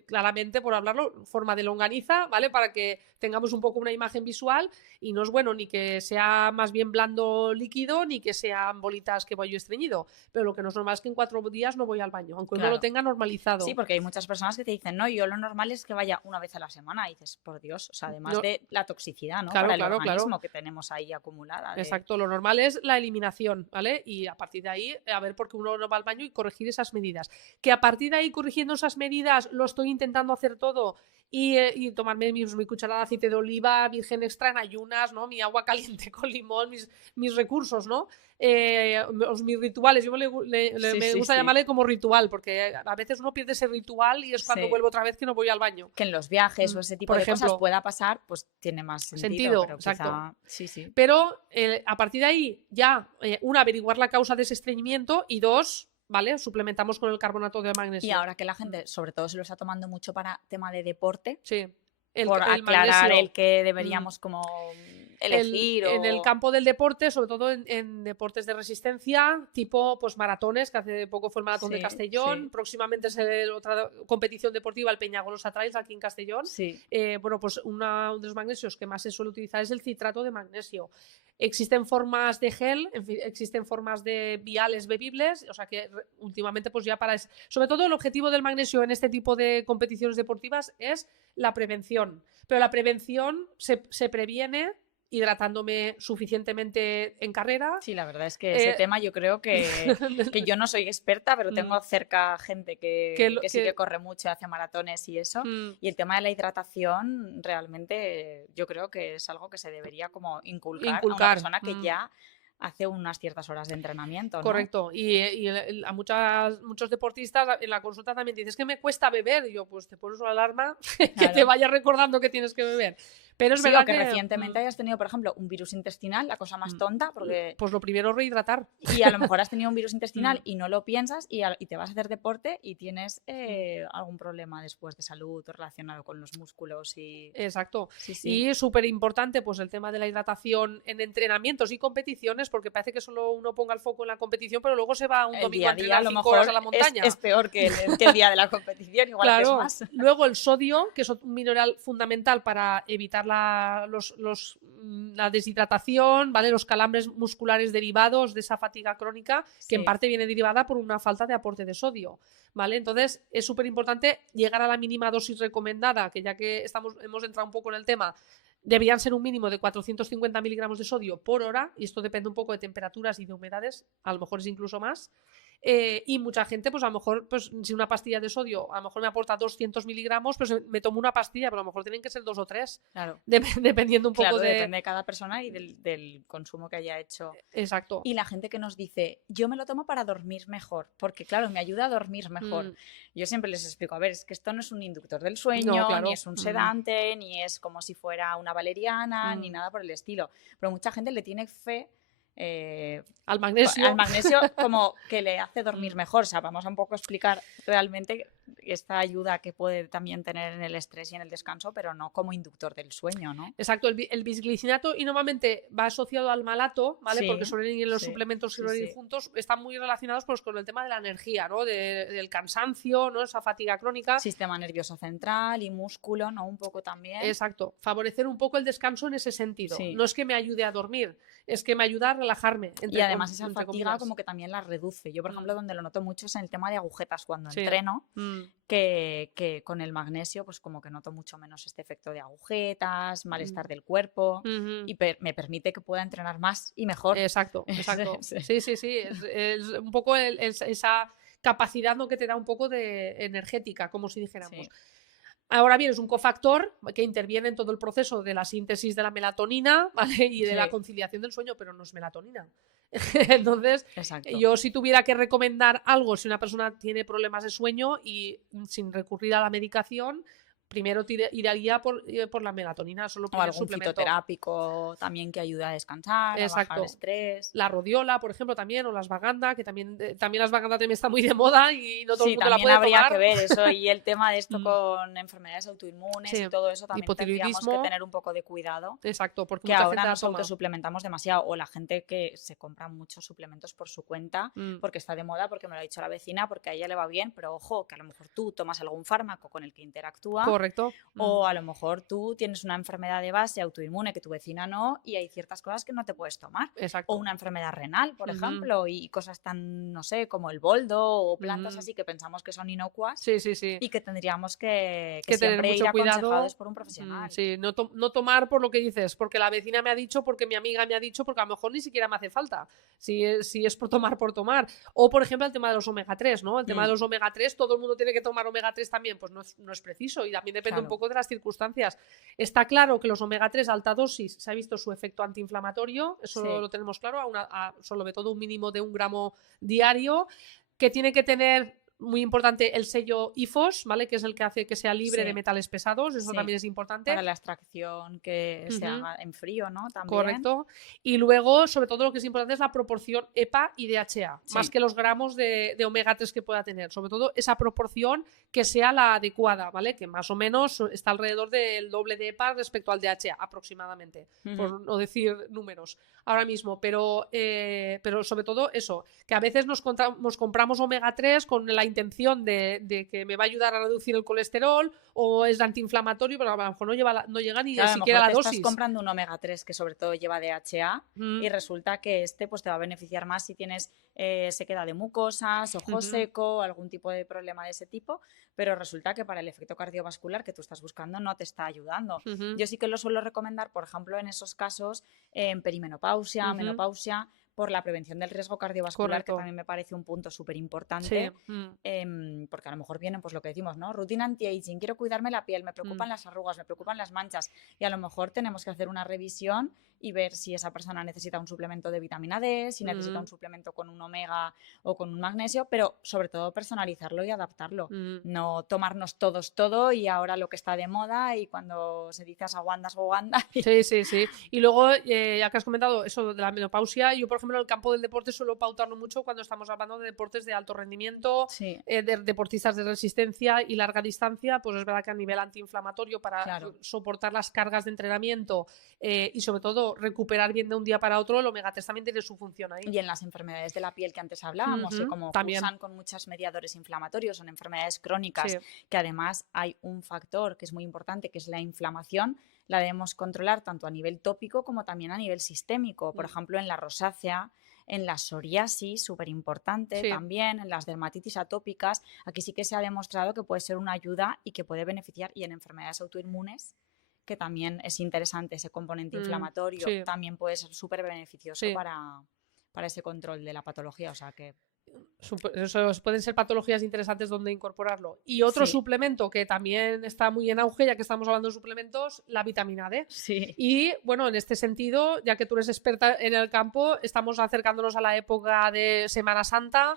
claramente, por hablarlo, forma de longaniza, ¿vale? Para que tengamos un poco una imagen visual y no es bueno ni que sea más bien blando líquido, ni que sean bolitas que voy yo estreñido. Pero lo que no es normal es que en 4 días no voy al baño, aunque uno lo tenga normalizado. Sí, porque hay muchas personas que te dicen, no, yo lo normal es que vaya una vez a la semana. Y dices, por Dios, o sea, además de la toxicidad, ¿no? Para el organismo que tenemos ahí acumulada. hora. Exacto, lo normal es la eliminación, ¿vale? Y a partir de ahí, a ver por qué uno no va al baño y corregir esas medidas. Que a partir de ahí, corrigiendo esas medidas, lo estoy intentando hacer todo y tomarme mi cucharada de aceite de oliva virgen extra en ayunas, ¿no? Mi agua caliente con limón, mis recursos, ¿no? Mis rituales, yo me gusta llamarle como ritual, porque a veces uno pierde ese ritual y es cuando vuelvo otra vez que no voy al baño. Que en los viajes o ese tipo de cosas pueda pasar, pues tiene más sentido. Pero exacto. Quizá... Pero a partir de ahí ya, averiguar la causa de ese estreñimiento y 2, ¿vale? Suplementamos con el carbonato de magnesio. Y ahora que la gente, sobre todo, se lo está tomando mucho para tema de deporte, por aclarar magnesio, el que deberíamos como elegir. En el campo del deporte, sobre todo en deportes de resistencia, tipo pues maratones, que hace poco fue el maratón de Castellón, próximamente es otra competición deportiva, el Peñagolosa Trails aquí en Castellón. Bueno, pues uno de los magnesios que más se suele utilizar es el citrato de magnesio. Existen formas de gel, existen formas de viales bebibles, o sea que últimamente pues ya sobre todo el objetivo del magnesio en este tipo de competiciones deportivas es la prevención, pero la prevención se previene hidratándome suficientemente en carrera. Sí, la verdad es que ese tema yo creo que yo no soy experta, pero tengo cerca gente que sí que corre mucho, hace maratones y eso. Y el tema de la hidratación realmente yo creo que es algo que se debería como inculcar. A una persona que ya hace unas ciertas horas de entrenamiento, ¿no? Correcto. Y a muchos deportistas en la consulta también dices que me cuesta beber. Y yo, pues te pones una alarma que te vaya recordando que tienes que beber. Pero es verdad que recientemente hayas tenido, por ejemplo, un virus intestinal, la cosa más tonta, porque... Pues lo primero, rehidratar. Y a lo mejor has tenido un virus intestinal y no lo piensas y te vas a hacer deporte y tienes algún problema después de salud relacionado con los músculos y... Exacto. Y es súper importante pues el tema de la hidratación en entrenamientos y competiciones, porque parece que solo uno ponga el foco en la competición, pero luego se va un domingo a entrenar 5 horas a la montaña. Es peor que el día de la competición, igual que es más. Luego el sodio, que es un mineral fundamental para evitar la deshidratación, ¿vale? Los calambres musculares derivados de esa fatiga crónica, que en parte viene derivada por una falta de aporte de sodio, ¿vale? Entonces es súper importante llegar a la mínima dosis recomendada, que ya que hemos entrado un poco en el tema, deberían ser un mínimo de 450 miligramos de sodio por hora, y esto depende un poco de temperaturas y de humedades, a lo mejor es incluso más. Y mucha gente, pues a lo mejor, pues si una pastilla de sodio a lo mejor me aporta 200 miligramos, pues me tomo una pastilla, pero a lo mejor tienen que ser 2 o 3. Claro. Dependiendo un poco depende de cada persona y del consumo que haya hecho. Exacto. Y la gente que nos dice, yo me lo tomo para dormir mejor, porque claro, me ayuda a dormir mejor. Yo siempre les explico, a ver, es que esto no es un inductor del sueño, ni es un sedante, ni es como si fuera una valeriana, ni nada por el estilo. Pero mucha gente le tiene fe al magnesio como que le hace dormir mejor. O sea, vamos a un poco explicar realmente esta ayuda que puede también tener en el estrés y en el descanso, pero no como inductor del sueño, ¿no? Exacto, el bisglicinato y normalmente va asociado al malato, ¿vale? Porque suelen ir los suplementos suelen ir juntos, están muy relacionados pues con el tema de la energía, ¿no? Del cansancio, ¿no? Esa fatiga crónica. Sistema nervioso central y músculo, ¿no? Un poco también. Exacto, favorecer un poco el descanso en ese sentido. No es que me ayude a dormir, es que me ayuda a relajarme. Y además esa fatiga como que también la reduce. Yo, por ejemplo, donde lo noto mucho es en el tema de agujetas cuando entreno, que con el magnesio pues como que noto mucho menos este efecto de agujetas, malestar del cuerpo y me permite que pueda entrenar más y mejor. Exacto. Sí. Es un poco esa capacidad, ¿no? Que te da un poco de energética, como si dijéramos. Ahora bien, es un cofactor que interviene en todo el proceso de la síntesis de la melatonina, ¿vale? Y de la conciliación del sueño, pero no es melatonina. Entonces, yo si tuviera que recomendar algo, si una persona tiene problemas de sueño y sin recurrir a la medicación, primero iría por la melatonina, solo o algún fitoterápico también que ayuda a descansar, a bajar estrés. La rodiola, por ejemplo, también, o la ashwagandha, que también la ashwagandha también está muy de moda y no todo el mundo la puede tomar. Sí, también habría que ver eso y el tema de esto con enfermedades autoinmunes y todo eso también tendríamos que tener un poco de cuidado. Exacto, porque que ahora nos autosuplementamos demasiado, o la gente que se compra muchos suplementos por su cuenta porque está de moda, porque me lo ha dicho la vecina, porque a ella le va bien, pero ojo, que a lo mejor tú tomas algún fármaco con el que interactúa Correcto. O a lo mejor tú tienes una enfermedad de base autoinmune que tu vecina no y hay ciertas cosas que no te puedes tomar. Exacto. O una enfermedad renal, por Ujú. ejemplo, y cosas tan, no sé, como el boldo o plantas Ujú. así que pensamos que son inocuas Sí, sí, sí. y que tendríamos que Que tener siempre ir mucho cuidado. aconsejados por un profesional. Sí, no tomar por lo que dices, porque la vecina me ha dicho, porque mi amiga me ha dicho, porque a lo mejor ni siquiera me hace falta. Si es por tomar, por tomar. O, por ejemplo, el tema de los omega 3, ¿no? El tema de los omega 3, todo el mundo tiene que tomar omega 3 también, pues no es preciso y también depende un Claro. poco de las circunstancias. Está claro que los omega 3 a alta dosis se ha visto su efecto antiinflamatorio, eso Sí. lo tenemos claro, sobre todo un mínimo de 1 gramo diario, que tiene que tener, muy importante, el sello IFOS, ¿vale? Que es el que hace que sea libre Sí. de metales pesados, eso Sí. también es importante. Para la extracción que se Ujú. haga en frío, ¿no? También. Correcto. Y luego, sobre todo, lo que es importante es la proporción EPA y DHA, Sí. más que los gramos de omega 3 que pueda tener. Sobre todo, esa proporción que sea la adecuada, ¿vale? Que más o menos está alrededor del doble de EPA respecto al DHA, aproximadamente, por no decir números ahora mismo. Pero sobre todo eso, que a veces nos compramos omega 3 con la intención de que me va a ayudar a reducir el colesterol o es antiinflamatorio, pero a lo mejor no llega ni Claro, siquiera a la lo mejor te dosis. estás comprando un omega 3 que sobre todo lleva DHA y resulta que pues te va a beneficiar más si tienes sequedad de mucosas, ojo seco, algún tipo de problema de ese tipo, pero resulta que para el efecto cardiovascular que tú estás buscando no te está ayudando. Yo sí que lo suelo recomendar, por ejemplo, en esos casos en perimenopausia, menopausia, por la prevención del riesgo cardiovascular, Correcto. que también me parece un punto súper importante, Sí. porque a lo mejor vienen, pues lo que decimos, ¿no? Rutina anti-aging, quiero cuidarme la piel, me preocupan las arrugas, me preocupan las manchas, y a lo mejor tenemos que hacer una revisión y ver si esa persona necesita un suplemento de vitamina D, si necesita un suplemento con un omega o con un magnesio, pero sobre todo personalizarlo y adaptarlo. No tomarnos todos todo y ahora lo que está de moda y cuando se dice asaguanda. Sí, sí, sí. Y luego, ya que has comentado eso de la menopausia, yo, por ejemplo, en el campo del deporte suelo pautarlo mucho cuando estamos hablando de deportes de alto rendimiento, Sí. De deportistas de resistencia y larga distancia, pues es verdad que a nivel antiinflamatorio para soportar las cargas de entrenamiento y sobre todo recuperar bien de un día para otro, el omega 3 también tiene su función ahí. Y en las enfermedades de la piel que antes hablábamos, que como cursan con muchos mediadores inflamatorios, son enfermedades crónicas, que además hay un factor que es muy importante, que es la inflamación, la debemos controlar tanto a nivel tópico como también a nivel sistémico. Por ejemplo, en la rosácea, en la psoriasis, súper importante también, en las dermatitis atópicas, aquí sí que se ha demostrado que puede ser una ayuda y que puede beneficiar, y en enfermedades autoinmunes, que también es interesante ese componente inflamatorio, también puede ser súper beneficioso para ese control de la patología, o sea que... Eso pueden ser patologías interesantes donde incorporarlo. Y otro suplemento que también está muy en auge, ya que estamos hablando de suplementos, la vitamina D. Sí. Y bueno, en este sentido, ya que tú eres experta en el campo, estamos acercándonos a la época de Semana Santa,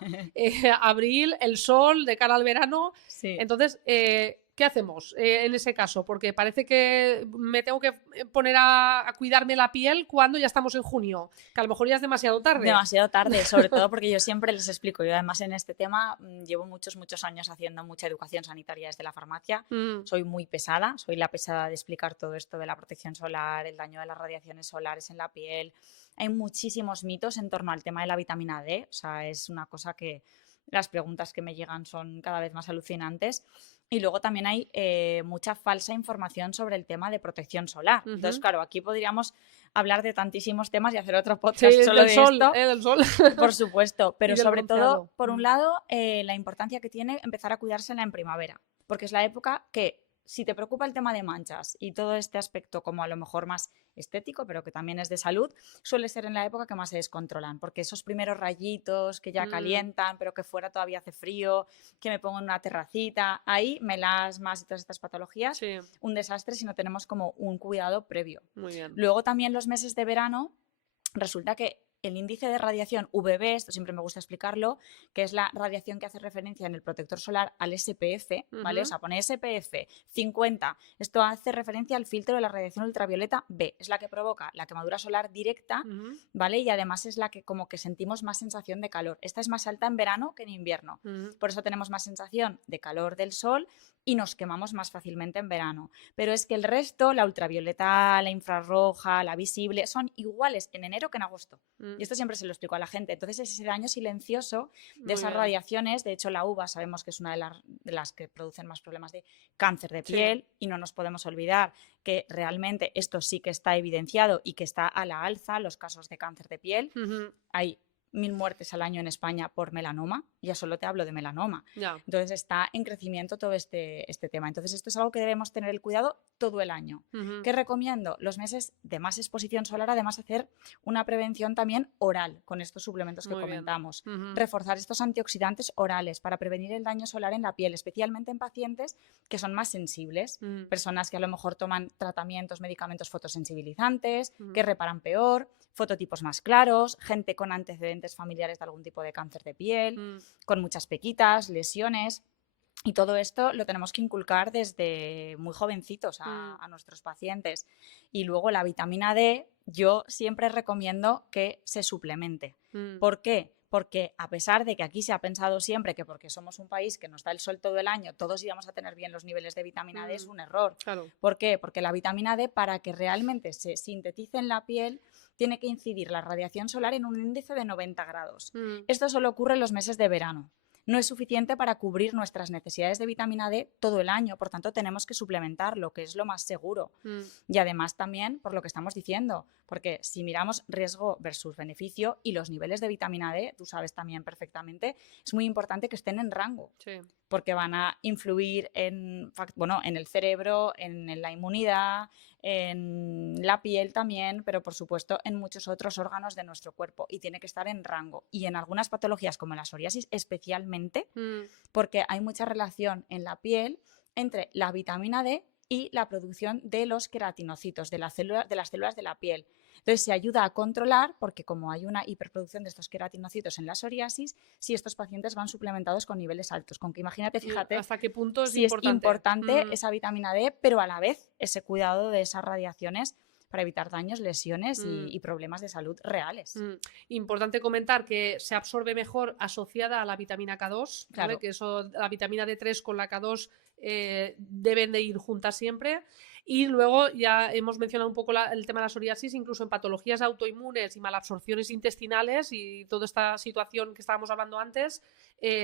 abril, el sol, de cara al verano. Sí. Entonces, ¿qué hacemos en ese caso? Porque parece que me tengo que poner a cuidarme la piel cuando ya estamos en junio, que a lo mejor ya es demasiado tarde. Demasiado tarde, sobre todo porque yo siempre les explico, yo además en este tema llevo muchos años haciendo mucha educación sanitaria desde la farmacia, soy muy pesada, soy la pesada de explicar todo esto de la protección solar, el daño de las radiaciones solares en la piel. Hay muchísimos mitos en torno al tema de la vitamina D, o sea, es una cosa que las preguntas que me llegan son cada vez más alucinantes. Y luego también hay mucha falsa información sobre el tema de protección solar. Entonces, claro, aquí podríamos hablar de tantísimos temas y hacer otro podcast solo de esto. Del sol. Por supuesto, pero sobre todo, por un lado, la importancia que tiene empezar a cuidársela en primavera, porque es la época que, si te preocupa el tema de manchas y todo este aspecto como a lo mejor más estético, pero que también es de salud, suele ser en la época que más se descontrolan, porque esos primeros rayitos que ya calientan, pero que fuera todavía hace frío, que me pongo en una terracita, ahí melasmas y todas estas patologías, un desastre si no tenemos como un cuidado previo. Muy bien. Luego también los meses de verano, resulta que el índice de radiación UVB, esto siempre me gusta explicarlo, que es la radiación que hace referencia en el protector solar al SPF, ¿vale? O sea, pone SPF 50. Esto hace referencia al filtro de la radiación ultravioleta B. Es la que provoca la quemadura solar directa, ¿vale? Y además es la que como que sentimos más sensación de calor. Esta es más alta en verano que en invierno. Por eso tenemos más sensación de calor del sol y nos quemamos más fácilmente en verano. Pero es que el resto, la ultravioleta, la infrarroja, la visible, son iguales en enero que en agosto. Y esto siempre se lo explico a la gente. Entonces es ese daño silencioso de Muy esas bien. radiaciones. De hecho, la uva sabemos que es una de las que producen más problemas de cáncer de Sí. piel, y no nos podemos olvidar que realmente esto sí que está evidenciado y que está a la alza, los casos de cáncer de piel. Ujú. Hay 1000 muertes al año en España por melanoma, ya solo te hablo de melanoma. Ya. Entonces está en crecimiento todo este tema. Entonces esto es algo que debemos tener el cuidado todo el año. Ujú. ¿Qué recomiendo? Los meses de más exposición solar, además hacer una prevención también oral con estos suplementos que Muy bien. comentamos. Ujú. Reforzar estos antioxidantes orales para prevenir el daño solar en la piel, especialmente en pacientes que son más sensibles, Mm. personas que a lo mejor toman tratamientos, medicamentos fotosensibilizantes, Mm. que reparan peor, fototipos más claros, gente con antecedentes familiares de algún tipo de cáncer de piel, Mm. con muchas pequitas, lesiones. Y todo esto lo tenemos que inculcar desde muy jovencitos a nuestros pacientes. Y luego la vitamina D, yo siempre recomiendo que se suplemente. Mm. ¿Por qué? Porque a pesar de que aquí se ha pensado siempre que porque somos un país que nos da el sol todo el año, todos íbamos a tener bien los niveles de vitamina D, es un error. Claro. ¿Por qué? Porque la vitamina D, para que realmente se sintetice en la piel, tiene que incidir la radiación solar en un índice de 90 grados. Mm. Esto solo ocurre en los meses de verano. No es suficiente para cubrir nuestras necesidades de vitamina D todo el año, por tanto tenemos que suplementarlo, que es lo más seguro. Mm. Y además también por lo que estamos diciendo, porque si miramos riesgo versus beneficio y los niveles de vitamina D, tú sabes también perfectamente, es muy importante que estén en rango, Sí. porque van a influir en el cerebro, en la inmunidad, en la piel también, pero por supuesto en muchos otros órganos de nuestro cuerpo, y tiene que estar en rango. Y en algunas patologías como la psoriasis especialmente, Mm. porque hay mucha relación en la piel entre la vitamina D y la producción de los queratinocitos, de las células de la piel. Entonces se ayuda a controlar, porque como hay una hiperproducción de estos queratinocitos en la psoriasis, si estos pacientes van suplementados con niveles altos. Con que imagínate, fíjate, ¿Hasta qué punto es si importante? es importante Mm. esa vitamina D, pero a la vez ese cuidado de esas radiaciones para evitar daños, lesiones y problemas de salud reales. Mm. Importante comentar que se absorbe mejor asociada a la vitamina K2, ¿vale? Claro. Que eso, la vitamina D3 con la K2 deben de ir juntas siempre. Y luego ya hemos mencionado un poco el tema de la psoriasis, incluso en patologías autoinmunes y malabsorciones intestinales y toda esta situación que estábamos hablando antes,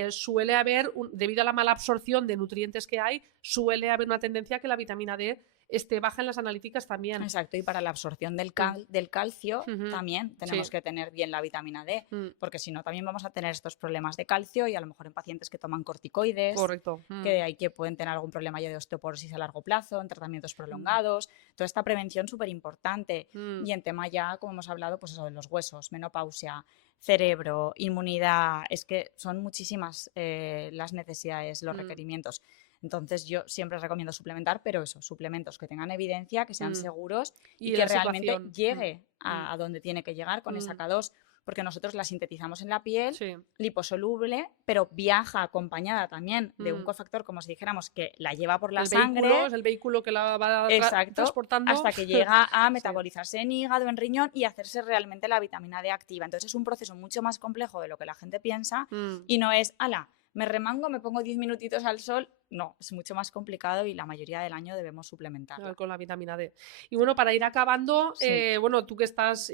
suele haber, debido a la malabsorción de nutrientes que hay, suele haber una tendencia a que la vitamina D esté baja en las analíticas también. Exacto, y para la absorción del calcio también tenemos que tener bien la vitamina D, porque si no también vamos a tener estos problemas de calcio, y a lo mejor en pacientes que toman corticoides, Correcto. que hay que pueden tener algún problema ya de osteoporosis a largo plazo, en tratamientos prolongados, toda esta prevención súper importante. Y en tema ya, como hemos hablado, pues eso de los huesos, menopausia, cerebro, inmunidad, es que son muchísimas las necesidades, los requerimientos. Entonces yo siempre recomiendo suplementar, pero eso, suplementos que tengan evidencia, que sean seguros y que realmente llegue a donde tiene que llegar con esa K2, porque nosotros la sintetizamos en la piel, liposoluble, pero viaja acompañada también de un cofactor, como si dijéramos, que la lleva por la sangre. Es el vehículo que la va transportando. Hasta que llega a metabolizarse en hígado, en riñón y hacerse realmente la vitamina D activa. Entonces es un proceso mucho más complejo de lo que la gente piensa y no es, ala, me remango, me pongo 10 minutitos al sol. No, es mucho más complicado y la mayoría del año debemos suplementarla. Con la vitamina D. Y bueno, para ir acabando, bueno, tú que estás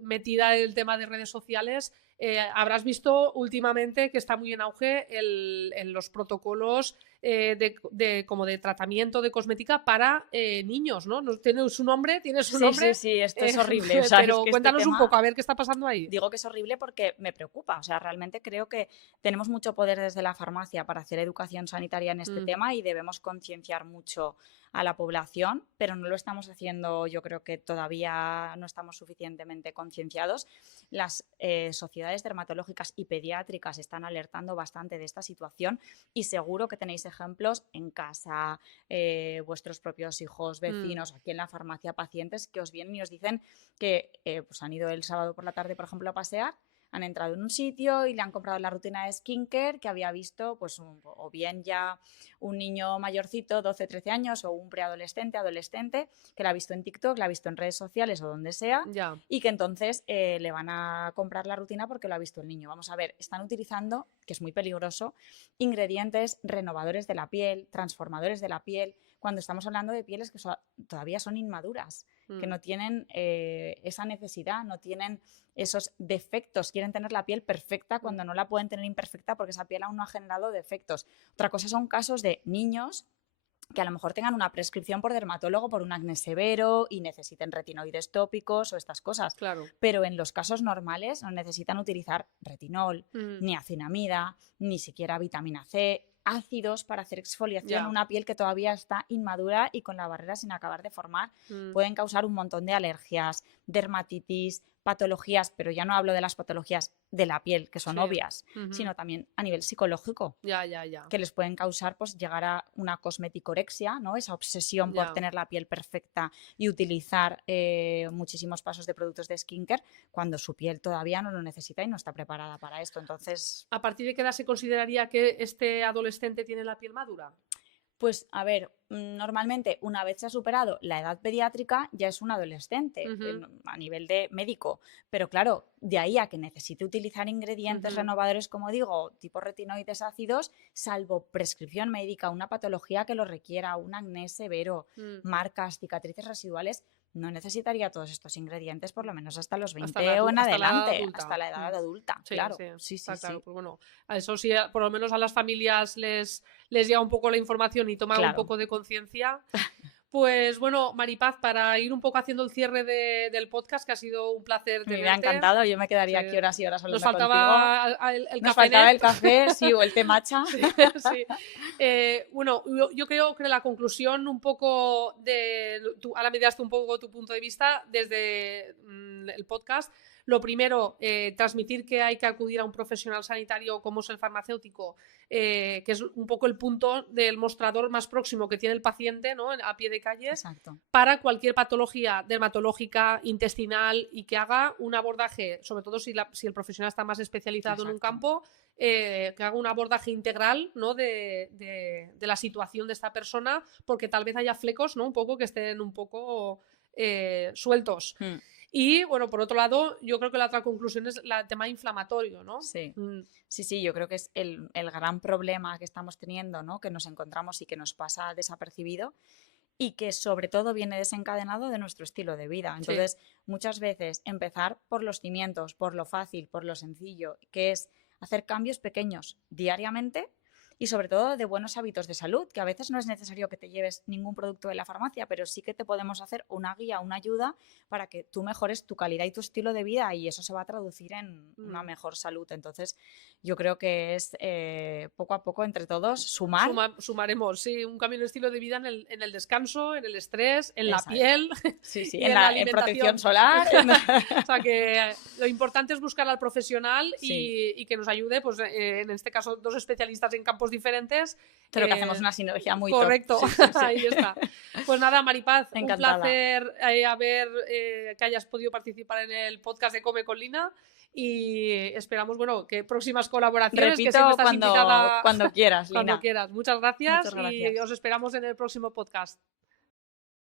metida en el tema de redes sociales, habrás visto últimamente que está muy en auge en los protocolos como de tratamiento de cosmética para niños, ¿no? ¿Tiene su nombre? Sí, esto es horrible. O sea, pero es que cuéntanos un poco, a ver qué está pasando ahí. Digo que es horrible porque me preocupa. O sea, realmente creo que tenemos mucho poder desde la farmacia para hacer educación sanitaria en este tema y debemos concienciar mucho a la población, pero no lo estamos haciendo, yo creo que todavía no estamos suficientemente concienciados. Las sociedades dermatológicas y pediátricas están alertando bastante de esta situación y seguro que tenéis ejemplos en casa, vuestros propios hijos, vecinos, aquí en la farmacia, pacientes que os vienen y os dicen que pues han ido el sábado por la tarde, por ejemplo, a pasear, han entrado en un sitio y le han comprado la rutina de skincare que había visto, pues o bien ya un niño mayorcito, 12, 13 años, o un preadolescente, adolescente, que la ha visto en TikTok, la ha visto en redes sociales o donde sea, y que entonces le van a comprar la rutina porque lo ha visto el niño. Vamos a ver, están utilizando, que es muy peligroso, ingredientes renovadores de la piel, transformadores de la piel, cuando estamos hablando de pieles que todavía son inmaduras, que no tienen esa necesidad, no tienen esos defectos, quieren tener la piel perfecta cuando no la pueden tener imperfecta porque esa piel aún no ha generado defectos. Otra cosa son casos de niños que a lo mejor tengan una prescripción por dermatólogo por un acné severo y necesiten retinoides tópicos o estas cosas. Claro. Pero en los casos normales no necesitan utilizar retinol, ni acinamida, ni siquiera vitamina C, ácidos para hacer exfoliación en una piel que todavía está inmadura y con la barrera sin acabar de formar. Pueden causar un montón de alergias, dermatitis, patologías, pero ya no hablo de las patologías de la piel, que son obvias, sino también a nivel psicológico, que les pueden causar pues llegar a una cosmeticorexia, ¿no? Esa obsesión por tener la piel perfecta y utilizar muchísimos pasos de productos de skincare cuando su piel todavía no lo necesita y no está preparada para esto. Entonces, ¿a partir de qué edad se consideraría que este adolescente tiene la piel madura? Pues a ver, normalmente una vez se ha superado la edad pediátrica ya es un adolescente a nivel de médico, pero claro, de ahí a que necesite utilizar ingredientes renovadores, como digo, tipo retinoides ácidos, salvo prescripción médica, una patología que lo requiera, un acné severo, marcas, cicatrices residuales, no necesitaría todos estos ingredientes por lo menos hasta los 20 o en adelante, hasta la edad adulta. Sí, claro, sí. Claro. Pues bueno, a eso sí, por lo menos a las familias les llega un poco la información y toman un poco de conciencia. Pues bueno, Maripaz, para ir un poco haciendo el cierre del podcast, que ha sido un placer tenerte. Me ha encantado, yo me quedaría aquí horas y horas hablando contigo. Nos faltaba el Nos faltaba el café, sí, o el té matcha. Sí. Bueno, yo creo que la conclusión un poco ahora me das un poco tu punto de vista desde el podcast. Lo primero, transmitir que hay que acudir a un profesional sanitario como es el farmacéutico, que es un poco el punto del mostrador más próximo que tiene el paciente, ¿no? A pie de calle. Exacto. Para cualquier patología dermatológica, intestinal y que haga un abordaje, sobre todo si el profesional está más especializado en un campo, que haga un abordaje integral, ¿no? de la situación de esta persona, porque tal vez haya flecos, ¿no? Un poco que estén un poco sueltos. Y, bueno, por otro lado, yo creo que la otra conclusión es el tema inflamatorio, ¿no? Sí, sí, yo creo que es el gran problema que estamos teniendo, ¿no? Que nos encontramos y que nos pasa desapercibido y que sobre todo viene desencadenado de nuestro estilo de vida. Entonces, muchas veces empezar por los cimientos, por lo fácil, por lo sencillo, que es hacer cambios pequeños diariamente y sobre todo de buenos hábitos de salud, que a veces no es necesario que te lleves ningún producto de la farmacia, pero sí que te podemos hacer una guía, una ayuda para que tú mejores tu calidad y tu estilo de vida y eso se va a traducir en una mejor salud. Entonces, yo creo que es poco a poco entre todos sumaremos, sí, un cambio de estilo de vida en el descanso, en el estrés, en la piel, en protección solar. O sea que lo importante es buscar al profesional y que nos ayude, pues en este caso, dos especialistas en campos diferentes. Pero que hacemos una sinergia muy correcto. top. Sí. Ahí está. Pues nada, Maripaz, encantada. Un placer que hayas podido participar en el podcast de Come con Lina y esperamos, bueno, que próximas colaboraciones. Repito, que siempre estás invitada cuando quieras, Lina. Cuando quieras. Muchas gracias y os esperamos en el próximo podcast.